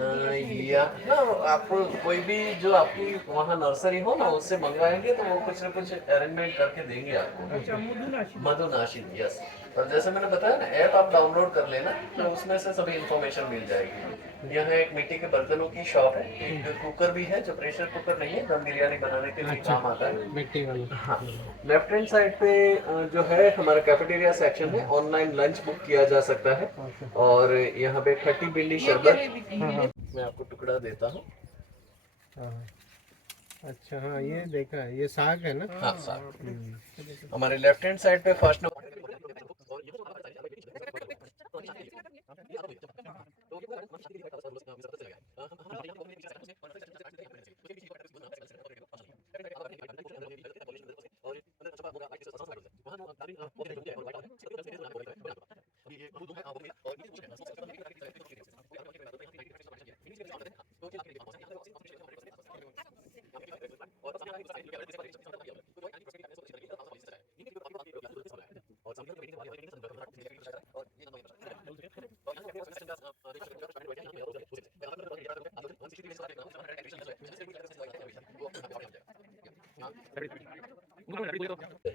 यहाँ आप कोई भी जो आपकी वहाँ नर्सरी हो ना उससे मंगवाएंगे तो वो कुछ ना कुछ अरेंजमेंट करके देंगे आपको। अच्छा, मधुनाशी। मधुनाशिनी, यस। और जैसे मैंने बताया ना, ऐप आप डाउनलोड कर लेना तो उसमें से सभी इंफॉर्मेशन मिल जाएगी। यहाँ एक मिट्टी के बर्तनों की शॉप है, एक कुकर भी है जो प्रेशर कुकर नहीं है, दम बिरयानी बनाने के लिए अच्छा, काम आता है। मिट्टी वाला। हाँ। लेफ्ट हैंड साइड पे जो है हमारा कैफेटेरिया सेक्शन है, ऑनलाइन लंच बुक किया जा सकता है। और यहाँ पे खट्टी भिंडी शरबत मैं आपको टुकड़ा देता हूँ। हाँ, अच्छा, हाँ ये देखा है, ये साग है ना। हाँ साग। हमारे लेफ्ट हैंड साइड पे फर्स्ट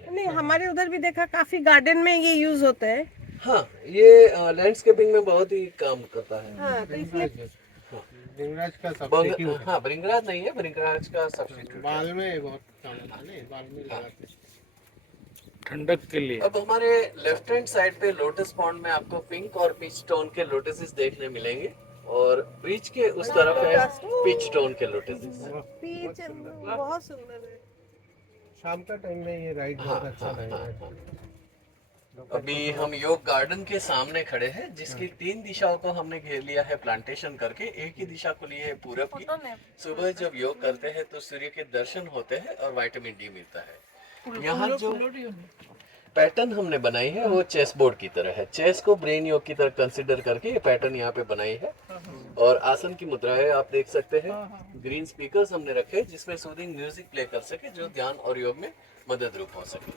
नहीं, हमारे उधर भी देखा काफी गार्डन में ये यूज होता है। हाँ, ये लैंडस्केपिंग में बहुत ही काम करता है। हाँ, तो इसलिए भृंगराज का सब्स्टिट्यूट है। हाँ, भृंगराज नहीं है, भृंगराज का सब्स्टिट्यूट। बाल में बहुत काम आता है ना, बाल में लगाते हैं। ठंडक के लिए। अब हमारे लेफ्ट हैंड साइड पे लोटस पॉन्ड में आपको पिंक और पीच टोन के लोटसेस देखने मिलेंगे, और बीच के उस तरफ है पीच टोन के लोटसेस। पीच बहुत सुंदर है। शाम का टाइम में ये राइड हाँ, बहुत अच्छा हाँ, लगेगा। हाँ। अभी हम योग गार्डन के सामने खड़े हैं, जिसकी 3 दिशाओं को हमने घेर लिया है प्लांटेशन करके। एक ही दिशा को लिए है पूरब की। सुबह जब योग करते हैं तो सूर्य के दर्शन होते हैं और विटामिन डी मिलता है। यहाँ जो पैटर्न हमने बनाई है वो चेस बोर्ड की तरह है। चेस को ब्रेन योग की तरह कंसिडर करके ये पैटर्न यहाँ पे बनाई है। और आसन की मुद्राएं आप देख सकते हैं। ग्रीन स्पीकर्स हमने रखे जिसमें सूदिंग म्यूजिक प्ले कर सके, जो ध्यान और योग में मदद रूप हो सके।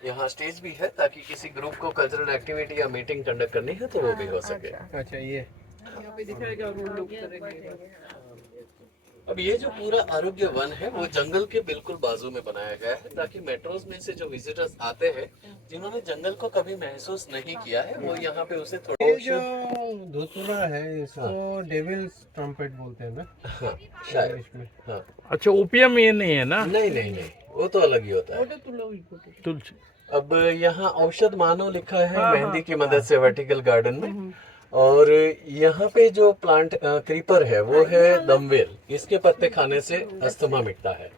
यहाँ स्टेज भी है ताकि किसी ग्रुप को कल्चरल एक्टिविटी या मीटिंग कंडक्ट करनी है तो वो भी हो सके। अच्छा, ये यहाँ पे दिखाएगा और वो लोग करेंगे। अब ये जो पूरा आरोग्य वन है वो जंगल के बिल्कुल बाजू में बनाया गया है, ताकि मेट्रोज में से जो विजिटर्स आते हैं जिन्होंने जंगल को कभी महसूस नहीं किया है, वो यहाँ पे उसे थोड़ा ये जो धतूरा है इसको डेविल्स ट्रम्पेट बोलते हैं ना। हाँ, शायद। इंग्लिश में। हाँ, अच्छा, ओपियम ये नहीं है ना। नहीं नहीं नहीं, वो तो अलग ही होता है। तुलसी। अब यहाँ औषध मानो लिखा है मेहंदी की मदद से वर्टिकल गार्डन में। और यहाँ पे जो प्लांट क्रीपर है वो है दमवेल। इसके पत्ते खाने से अस्थमा मिटता है।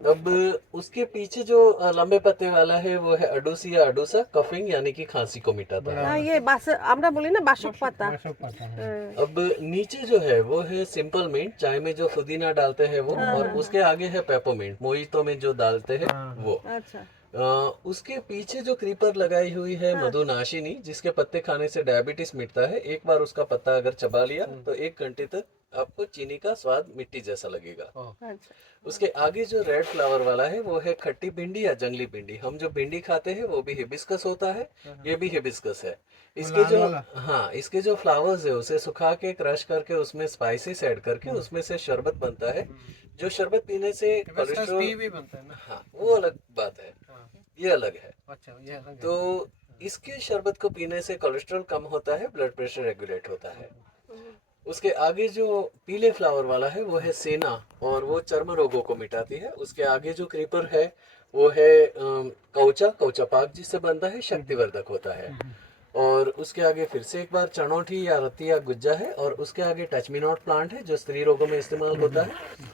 अब उसके पीछे जो लंबे पत्ते वाला है वो है अडूसी या अडूसा, कफिंग यानी कि खांसी को मिटाता है। हाँ, ये আমরা বলি না বাসক পাতা। सब पता है। अब नीचे जो है वो है सिंपल मिंट, चाय में जो पुदीना डालते हैं वो। और उसके आगे है पेपरमिंट, मोहितो में जो डालते हैं वो। अच्छा, उसके पीछे जो क्रीपर लगाई हुई है मधुनाशिनी, जिसके पत्ते खाने से डायबिटीज मिटता है। एक बार उसका पत्ता अगर चबा लिया तो 1 घंटे तक आपको चीनी का स्वाद मिट्टी जैसा लगेगा। अच्छा। उसके आगे जो रेड फ्लावर वाला है वो है खट्टी भिंडी या जंगली भिंडी। हम जो भिंडी खाते हैं वो भी हिबिस्कस होता है, ये भी हिबिस्कस है। इसके जो हाँ, इसके जो फ्लावर्स है उसे सुखा के क्रश करके उसमें स्पाइसेस ऐड करके उसमें से शरबत बनता है, जो शरबत पीने से कोलेस्ट्रॉल भी बनता है ना। हाँ, वो अलग बात है, ये अलग है। अच्छा, ये अलग है। तो इसके शरबत को पीने से कोलेस्ट्रॉल कम होता है, ब्लड प्रेशर रेगुलेट होता है। उसके आगे जो पीले फ्लावर वाला है वो है सेना, और वो चर्म रोगों को मिटाती है। उसके आगे जो क्रीपर है वो है कौचा पाक, जिससे बनता है, शक्तिवर्धक होता है। और उसके आगे फिर से एक बार चनौठी या रत्ती या गुज्जा है। और उसके आगे टच मी नॉट प्लांट है जो स्त्री रोगों में इस्तेमाल होता है,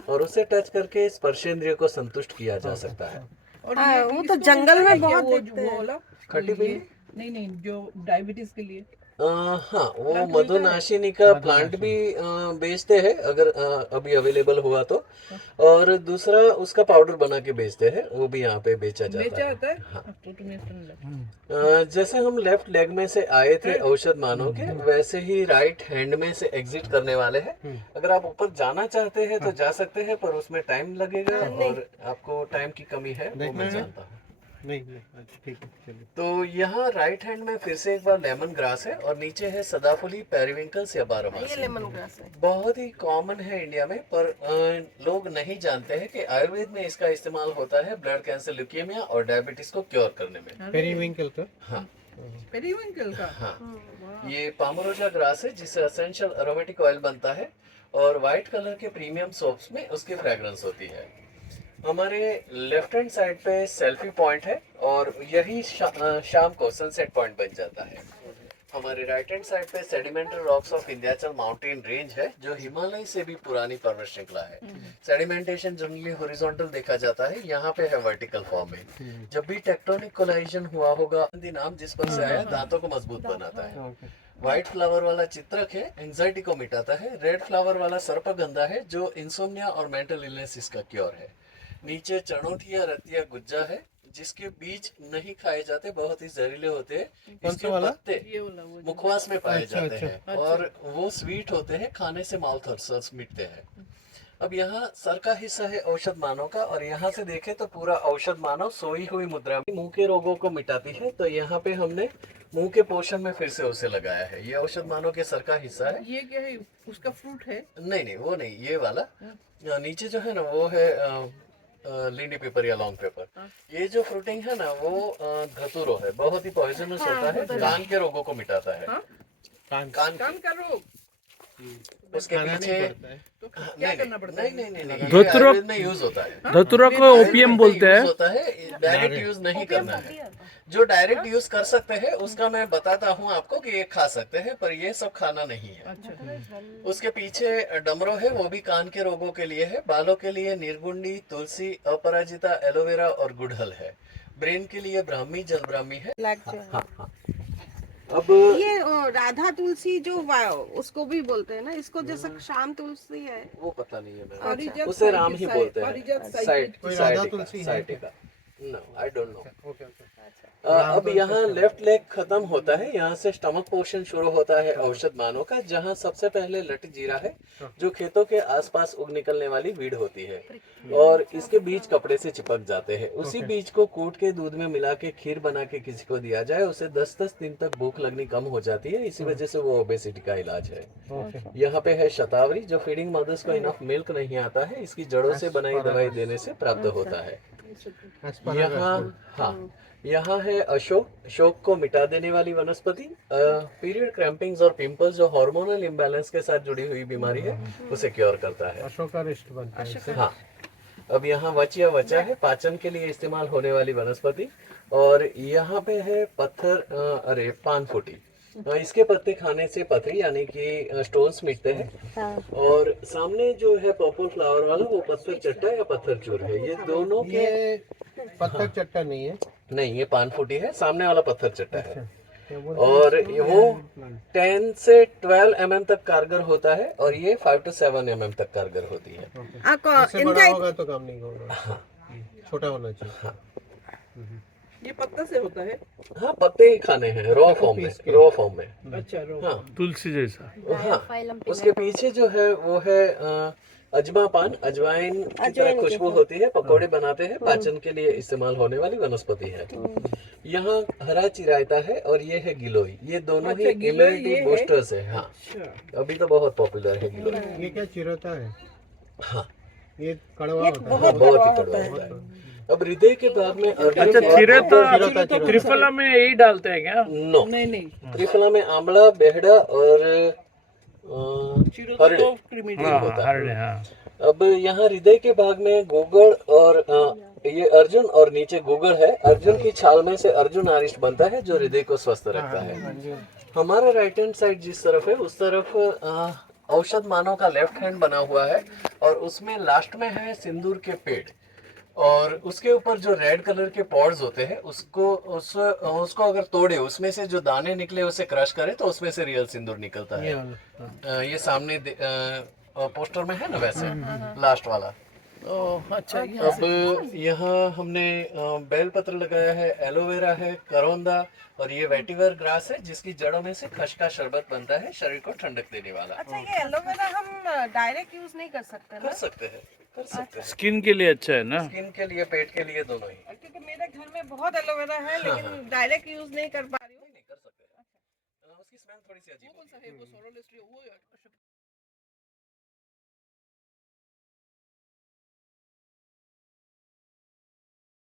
और उसे टच करके स्पर्शेंद्रिय को संतुष्ट किया जा सकता है। हाँ, वो तो जंगल में बहुत देखते हैं। खट्टी भिंडी नहीं, जो डायबिटीज के लिए। हाँ, वो मधुनाशिनी का प्लांट भी बेचते हैं अगर अभी अवेलेबल हुआ तो। और दूसरा उसका पाउडर बना के बेचते हैं, वो भी यहाँ पे बेचा जाता है। हाँ। तो तुम्हें सुन जैसे हम लेफ्ट लेग में से आए थे औषध मानो के, वैसे ही राइट हैंड में से एग्जिट करने वाले हैं। अगर आप ऊपर जाना चाहते हैं तो जा सकते हैं, पर उसमें टाइम लगेगा और आपको टाइम की कमी है, वो मैं जानता हूँ। नहीं नहीं, अच्छा ठीक है चलिए। तो यहाँ राइट हैंड में फिर से एक बार लेमन ग्रास है और नीचे है सदाफुली, पेरिविंकल्स या ये बारहमासी। लेमन ग्रास है। बहुत ही कॉमन है इंडिया में, पर लोग नहीं जानते हैं कि आयुर्वेद में इसका इस्तेमाल होता है ब्लड कैंसर, ल्यूकेमिया और डायबिटीज को क्योर करने में। पेरीविंकल का। हाँ पेरीविंकल का। हाँ, ये पामरोजा ग्रास है जिससे असेंशियल एरोमेटिक ऑयल बनता है और व्हाइट कलर के प्रीमियम सोप्स में उसकी फ्रेग्रेंस होती है। हमारे लेफ्ट हैंड साइड पे सेल्फी पॉइंट है और यही शाम को सनसेट पॉइंट बन जाता है। हमारे राइट हैंड साइड पे sedimental rocks of Vindhyachal mountain range है जो हिमालय से भी पुरानी पर्वत श्रृंखला है। सेडिमेंटेशन जनरली हॉरिजॉन्टल देखा जाता है, यहाँ पे है वर्टिकल फॉर्म में। जब भी टेक्टोनिक कोलाइजन हुआ होगा, हिंदी नाम जिस पर से आया, दांतों को मजबूत बनाता है। ओके। व्हाइट फ्लावर वाला चित्रक है, एंजाइटी को मिटाता है। रेड फ्लावर वाला सर्पगंधा है जो इंसोम्निया और मेंटल इलनेस इसका क्योर है। नीचे चणोठिया रतिया गुज्जा है जिसके बीज नहीं खाए जाते, बहुत ही जहरीले होते हैं। कौन इसके सा वाला? पत्ते ये वाला वो मुखवास में पाए अच्छा, जाते अच्छा, हैं और वो स्वीट होते हैं, खाने से माउथ अल्सर्स मिटते हैं। अब यहाँ सर का हिस्सा है औषध मानव का और यहाँ से देखें तो पूरा औषध मानव सोई हुई मुद्रा में मुंह के रोगों को मिटाती है। तो यहाँ पे हमने मुंह के पोषण में फिर से उसे लगाया है। ये औषध मानव के सर का हिस्सा है। ये क्या है? उसका फ्रूट है? नहीं नहीं, वो नहीं, ये वाला नीचे जो है ना वो है लिंडी पेपर या लॉन्ग पेपर। ये जो फ्रूटिंग है ना वो धतूरो है, बहुत ही पॉइजनस होता है, कान के रोगों को मिटाता है। हाँ? कान कान कान का रोग? उसके खाना पीछे नहीं पड़ता है। तो क्या नहीं करना पड़ता नहीं है? नहीं नहीं नहीं, ये धतूरो- आयुर्वेद में यूज होता है। धतूरा को ओपीएम बोलते हैं। होता है, डायरेक्ट यूज नहीं करना है। जो डायरेक्ट यूज कर सकते हैं उसका मैं बताता हूँ आपको कि ये खा सकते हैं, पर ये सब खाना नहीं है। अच्छा। उसके पीछे डमरो है, वो भी कान के रोगों के लिए है। बालों के लिए निर्गुंडी, तुलसी, अपराजिता, एलोवेरा और गुड़हल है। ब्रेन के लिए ब्राह्मी, जल ब्राह्मी है। हाँ हाँ। अब ये राधा तुलसी जो उसको भी बोलते हैं ना, इसको जैसे शाम तुलसी है। वो पता नहीं है मैम, पारिजात उसे राम ही बोलते पारिजात हैं। साइड- कोई राधा तुलसी है? Sciatica, no I don't know. Okay okay. अब यहाँ लेफ्ट लेग खत्म होता है, यहाँ से स्टमक पोर्शन शुरू होता है औषध मानव का, जहाँ सबसे पहले लट जीरा है जो खेतों के आसपास उग निकलने वाली वीड होती है और इसके बीज कपड़े से चिपक जाते हैं। उसी बीज को कूट के दूध में मिला के खीर बना के किसी को दिया जाए, उसे 10-10 दिन तक भूख लगनी कम हो जाती है। इसी वजह से वो ओबेसिटी का इलाज है। ओके। यहाँ पे है शतावरी जो फीडिंग मदर्स को इनफ मिल्क नहीं आता है, इसकी जड़ों से बनाई दवाई देने से प्राप्त होता है। यहाँ हाँ, यहाँ है अशोक, शोक को मिटा देने वाली वनस्पति। पीरियड क्रैम्पिंग्स और पिंपल्स जो हार्मोनल इम्बैलेंस के साथ जुड़ी हुई बीमारी है उसे क्योर करता है। अशोकारिष्ट बनता है इससे। हाँ, अब यहाँ वचिया वचा है, पाचन के लिए इस्तेमाल होने वाली वनस्पति। और यहाँ पे है पत्थर अरे पान फूटी, इसके पत्ते खाने से पथरी यानी कि स्टोन्स मिटते हैं। और सामने जो है पर्पल फ्लावर वाला वो पत्थर चट्टा या पत्थर चूर है। ये दोनों के ये पत्थर चट्टा नहीं है। नहीं, ये पान फूटी है, सामने वाला पत्थर चट्टा है। क्या बोलते हैं? और वो 10 से 12 mm तक कारगर होता है और ये 5 से 7 mm तक कारगर होती है। इससे बड़ा होगा तो काम नहीं होगा, छोटा होना चाहिए। हाँ ये पत्ता से होता है? हाँ, पत्ते ही खाने हैं रॉ फॉर्म में, रॉ फॉर्म में। अच्छा रोग। हाँ तुलसी जैसा। हाँ, उसके पीछे जो है वो है अजमा पान, अजवाइन की तरह खुशबू होती है, पकोड़े बनाते हैं, पाचन के लिए इस्तेमाल होने वाली वनस्पति है। यहाँ हरा चिरायता है और ये है गिलोई। ये दोनों ही अच्छा, गिलोई इम्यूनिटी ये है? बूस्टर्स है। हाँ, अच्छा। अभी तो बहुत पॉपुलर है गिलोई। ये क्या चिरोता है? हाँ, ये कड़वा होता है। बहुत ही कड़वा होता है। अब हृदय के भाग में अच्छा, चिरे तो त्रिफला में यही डालते हैं क्या? नो, नहीं नहीं, त्रिफला में आंवला, बेहड़ा और हरड़े तो कृमि होता है। हरड़े, हाँ। अब यहाँ हृदय के भाग में गुगड़ और ये अर्जुन और नीचे गुगड़ है। अर्जुन की छाल में से अर्जुन आरिष्ट बनता है जो हृदय को स्वस्थ रखता है। हमारा राइट हैंड साइड जिस तरफ है उस तरफ औषध मानव का लेफ्ट हैंड बना हुआ है और उसमें लास्ट में है सिंदूर के पेड़ और उसके ऊपर जो रेड कलर के पॉड्स होते हैं उसको अगर तोड़े, उसमें से जो दाने निकले उसे क्रश करे तो उसमें से रियल सिंदूर निकलता है। ये सामने पोस्टर में है ना, वैसे लास्ट वाला। ओह अच्छा। अब यहाँ हमने बेलपत्र लगाया है, एलोवेरा है, करौंदा और ये वेटिवर ग्रास है जिसकी जड़ों में से खश का शरबत बनता है, शरीर को ठंडक देने वाला। अच्छा, ये एलोवेरा हम डायरेक्ट यूज नहीं कर सकते ना? कर सकते हैं, कर सकते हैं। स्किन के लिए अच्छा है ना? स्किन के लिए, पेट के लिए, दोनों ही। क्योंकि मेरे घर में पे बहुत एलोवेरा है, लेकिन डायरेक्ट यूज नहीं कर पा रही हूँ। नहीं कर सकते हैं। उसकी स्मेल थोड़ी सी अजीब वो कौन सा है? वो सोरोलिस ट्री, वो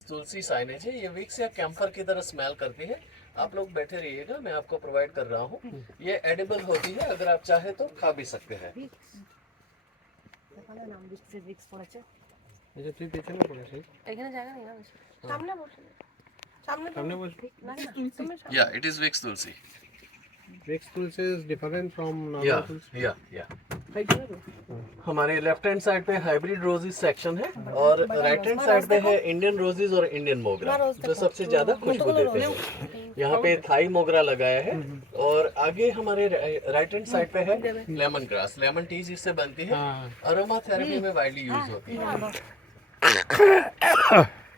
तुलसी साइनेज है, ये विक्स या कैम्फर की तरह स्मेल करती है। आप लोग बैठे रहिएगा, मैं आपको प्रोवाइड कर रहा हूँ। ये एडिबल होती है, अगर आप चाहे तो खा भी सकते हैं। अच्छा তুই পেছনে পড়েছিস এখানে জায়গা নেই না বেশি। সামনে বসে সামনে সামনে বসবি না না তুমি या it is Vicks tulsi. Vicks tulsi is different from या नॉर्मल तुलसी या हमारे लेफ्ट हैंड साइड पे हाइब्रिड रोजेस सेक्शन है और राइट हैंड साइड पे है इंडियन रोजेस और इंडियन मोगरा, जो सबसे ज्यादा खुशबू देते हैं। यहाँ पे थाई मोगरा लगाया है और आगे हमारे राइट हैंड साइड पे है लेमन ग्रास। लेमन टी जिससे बनती है, हाँ अरोमा थेरेपी में वाइडली यूज होती है।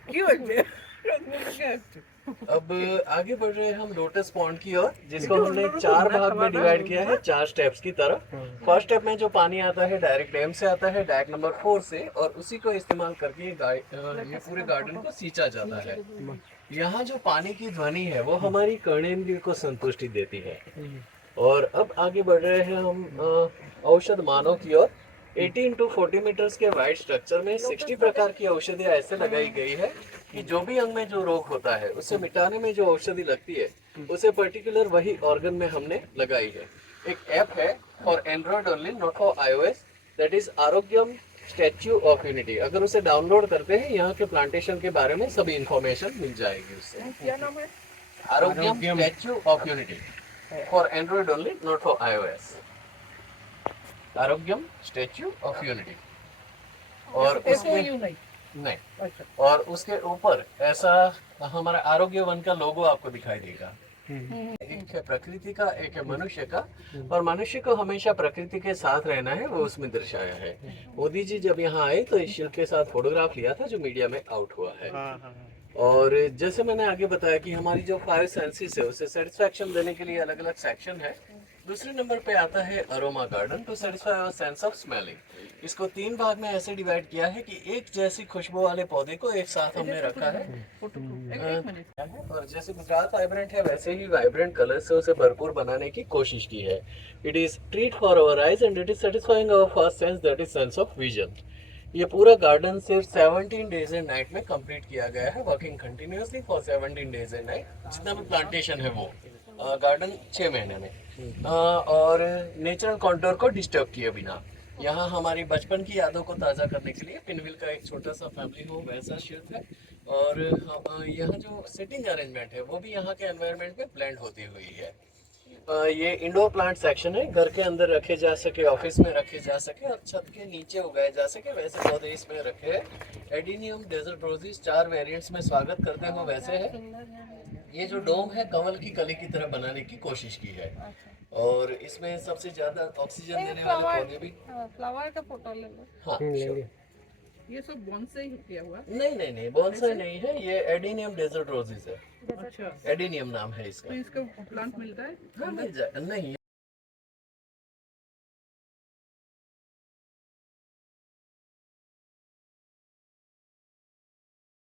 क्यों है? अब आगे बढ़ रहे हैं हम लोटस पॉन्ड की ओर, जिसको हमने 4 भाग में डिवाइड किया है, 4 स्टेप्स की तरह। फर्स्ट स्टेप में जो पानी आता है डायरेक्ट डैम से आता है, डायरेक्ट नंबर 4 से, और उसी को इस्तेमाल करके ये पूरे गार्डन को सींचा जाता है। यहाँ जो पानी की ध्वनि है वो हमारी कर्णेंद्रिय को संतुष्टि देती है। और अब आगे बढ़ रहे हैं हम औषध मानव की ओर। 18 to 40 मीटर्स के वाइड स्ट्रक्चर में 60 प्रकार की औषधियाँ ऐसे लगाई गई है कि जो भी अंग में जो रोग होता है उसे मिटाने में जो औषधि लगती है उसे पर्टिकुलर वही ऑर्गन में हमने लगाई है। एक ऐप है for android only, not for iOS, that is Arogyam statue of unity. अगर उसे डाउनलोड करते हैं, यहाँ के प्लांटेशन के बारे में सभी इंफॉर्मेशन मिल जाएगी उससे। क्या नाम है? Arogyam statue of unity, for android only, not for iOS। Arogyam statue of unity. और उसमें नहीं। नहीं, अच्छा, और उसके ऊपर ऐसा हमारा आरोग्य वन का लोगो आपको दिखाई देगा। एक है प्रकृति का, एक है मनुष्य का, और मनुष्य को हमेशा प्रकृति के साथ रहना है, वो उसमें दर्शाया है। मोदी जी जब यहाँ आए तो इस शिल्प के साथ फोटोग्राफ लिया था, जो मीडिया में आउट हुआ है। हाँ हाँ और जैसे मैंने आगे बताया कि हमारी जो 5 सेंसेस है उसे सेटिस्फैक्शन देने के लिए अलग अलग सेक्शन है। दूसरे नंबर पे आता है aroma garden to satisfy our sense of smelling. इसको 3 भाग में ऐसे डिवाइड किया है कि एक जैसी खुशबू वाले पौधे को एक साथ हमने रखा है। फोटो एक मिनट। और जैसे गुजरात वाइब्रेंट है, वैसे ही वाइब्रेंट कलर से उसे भरपूर बनाने की कोशिश की है। It is treat for our eyes and it is satisfying our first sense, that is sense of vision. ये पूरा गार्डन सिर्फ 17 डेज एंड नाइट में कंप्लीट किया गया है, working continuously for 17 days and night. जितना भी प्लांटेशन है वो गार्डन 6 महीने में, और नेचुरल कॉन्टोर को डिस्टर्ब किए बिना। यहाँ हमारी बचपन की यादों को ताज़ा करने के लिए पिनविल का एक छोटा सा फैमिली होम वैसा शिल्प है। और यहाँ जो सिटिंग अरेंजमेंट है वो भी यहाँ के एनवायरनमेंट में ब्लेंड होती हुई है। ये इंडोर प्लांट सेक्शन है, घर के अंदर रखे जा सके, ऑफिस में रखे जा सके और छत के नीचे उगाए जा सके, वैसे पौधे इसमें रखे हैं। एडिनियम डेजर्ट रोजेस 4 वेरिएंट्स में स्वागत करते हो वैसे है। ये जो डोम है कमल की कली की तरह बनाने की कोशिश की है, और इसमें सबसे ज्यादा ऑक्सीजन देने वाले पौधे भी। फ्लावर का फोटो ले लो। हाँ लेंगे ये सब बॉन्साई ही किया हुआ। नहीं बॉन्साई नहीं है, ये एडिनियम डेजर्ट रोजेस है। अच्छा, एडिनियम नाम है तो इसका। इसका प्लांट मिलता है? हाँ, मिल जाए नहीं